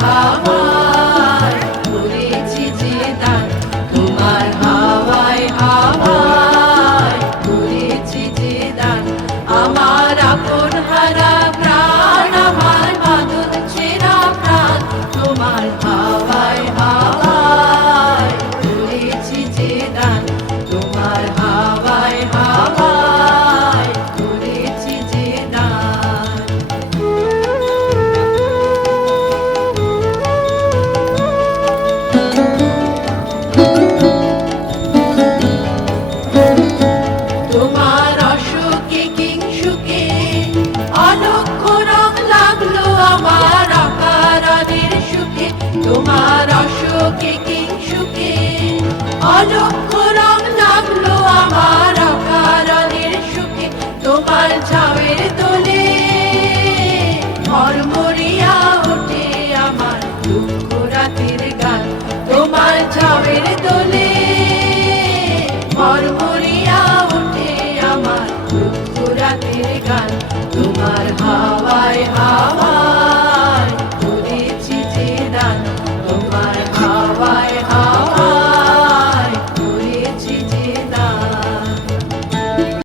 Bahama. তোমার অকারণের সুখে, তোমার অসুখে কি সুখে? অলক্ষ রং নামলো আমার অকারণের সুখে, তোমার ছাওয়ের তোলে। মরমরিয়া ওঠে আমার দুঃখ রাতের গান, তোমার ছাওয়ের তোলে। মরমরিয়া গান তোমার হাওয়ায় হাওয়া।